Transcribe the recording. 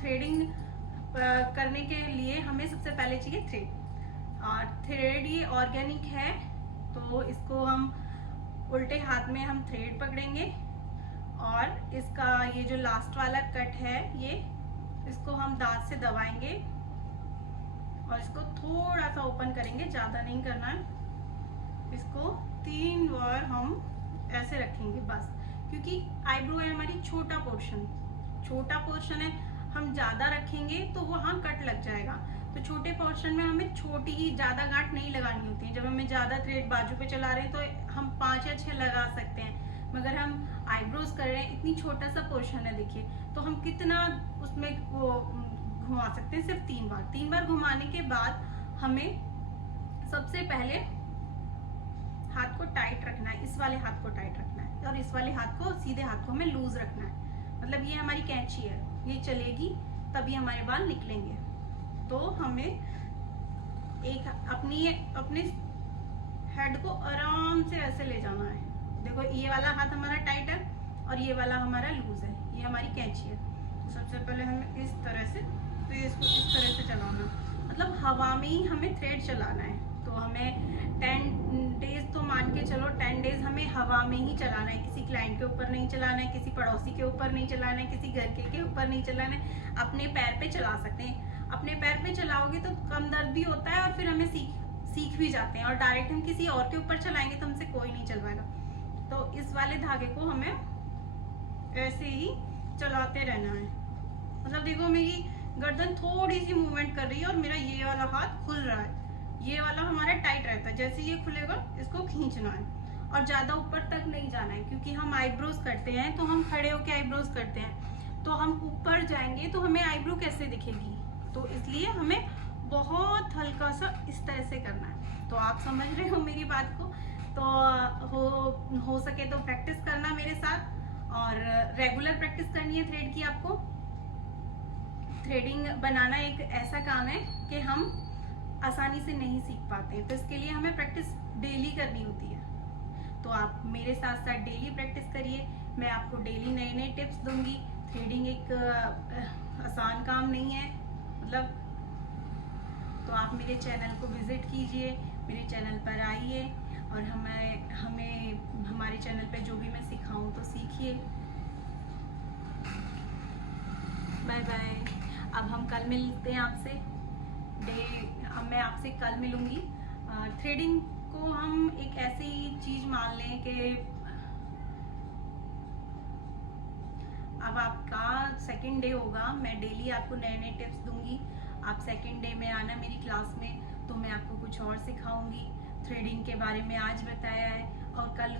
Threading करने के लिए हमें सबसे पहले चाहिए थ्रेड, और थ्रेड ये ऑर्गेनिक है, तो इसको हम उल्टे हाथ में हम थ्रेड पकड़ेंगे और इसका ये जो लास्ट वाला कट है ये इसको हम दांत से दबाएंगे और इसको थोड़ा सा ओपन करेंगे, ज़्यादा नहीं करना है। इसको 3 बार हम ऐसे रखेंगे बस, क्योंकि आईब्रो है हमारी छोटा पोर्शन है, हम ज़्यादा रखेंगे तो वहाँ कट लग जाएगा। तो छोटे पोर्शन में हमें छोटी ही, ज़्यादा गांठ नहीं लगानी होती है। जब हमें ज़्यादा थ्रेड बाजू पे चला रहे हैं तो हम 5 या 6 लगा सकते हैं, मगर हम आईब्रोज कर रहे हैं, इतनी छोटा सा पोर्शन है देखिए, तो हम कितना उसमें वो घुमा सकते हैं, सिर्फ 3 बार घुमाने के बाद हमें सबसे पहले हाथ को टाइट रखना है, इस वाले हाथ को टाइट रखना है और इस वाले हाथ को, सीधे हाथ को हमें लूज रखना है। मतलब ये हमारी कैंची है, ये चलेगी तभी हमारे बाल निकलेंगे। तो हमें एक अपने हेड को आराम से ऐसे ले जाना है। देखो ये वाला हाथ हमारा टाइट है और ये वाला हमारा लूज है, ये हमारी कैंची है। तो सबसे पहले हमें इस तरह से, तो इसको इस तरह से चलाना, मतलब हवा में ही हमें थ्रेड चलाना है। तो हमें 10 डेज तो मान के चलो, 10 डेज हमें हवा में ही चलाना है, किसी क्लाइंट के ऊपर नहीं चलाना है, किसी पड़ोसी के ऊपर नहीं चलाना है, किसी घर के ऊपर नहीं चलाना है, अपने पैर पे चला सकते हैं। अपने पैर पे चलाओगे तो कम दर्द भी होता है और फिर हमें सीख भी जाते हैं, और डायरेक्ट हम किसी और के ऊपर चलाएंगे तो हमसे कोई नहीं चलवाएगा। तो इस वाले धागे को हमें ऐसे ही चलाते रहना है। मतलब देखो मेरी गर्दन थोड़ी सी मूवमेंट कर रही है और मेरा ये वाला हाथ खुल रहा है, ये वाला हमारा टाइट रहता है। जैसे ये खुलेगा इसको खींचना है और ज्यादा ऊपर तक नहीं जाना है, क्योंकि हम आईब्रोज करते हैं तो हम खड़े होके आईब्रोज करते हैं, तो हम ऊपर जाएंगे तो हमें आईब्रो कैसे दिखेगी, तो इसलिए हमें बहुत हल्का सा इस तरह से करना है। तो आप समझ रहे हो मेरी बात को। तो हो सके तो प्रैक्टिस करना मेरे साथ, और रेगुलर प्रैक्टिस करनी है थ्रेड की आपको। थ्रेडिंग बनाना एक ऐसा काम है कि हम आसानी से नहीं सीख पाते हैं, तो इसके लिए हमें प्रैक्टिस डेली करनी होती है। तो आप मेरे साथ साथ डेली प्रैक्टिस करिए, मैं आपको डेली नए नए टिप्स दूंगी। थ्रेडिंग एक आसान काम नहीं है, मतलब। तो आप मेरे चैनल को विजिट कीजिए, मेरे चैनल पर आइए और हमारे चैनल पे जो भी मैं सिखाऊं तो सीखिए। Bye bye. अब हम कल मिलते हैं आपसे। अब मैं आपसे कल मिलूंगी। थ्रेडिंग को हम एक ऐसी चीज मान लें कि अब आपका सेकंड डे होगा, मैं डेली आपको नए नए टिप्स दूंगी। आप सेकंड डे में आना मेरी क्लास में, तो मैं आपको कुछ और सिखाऊंगी। थ्रेडिंग के बारे में आज बताया है और कल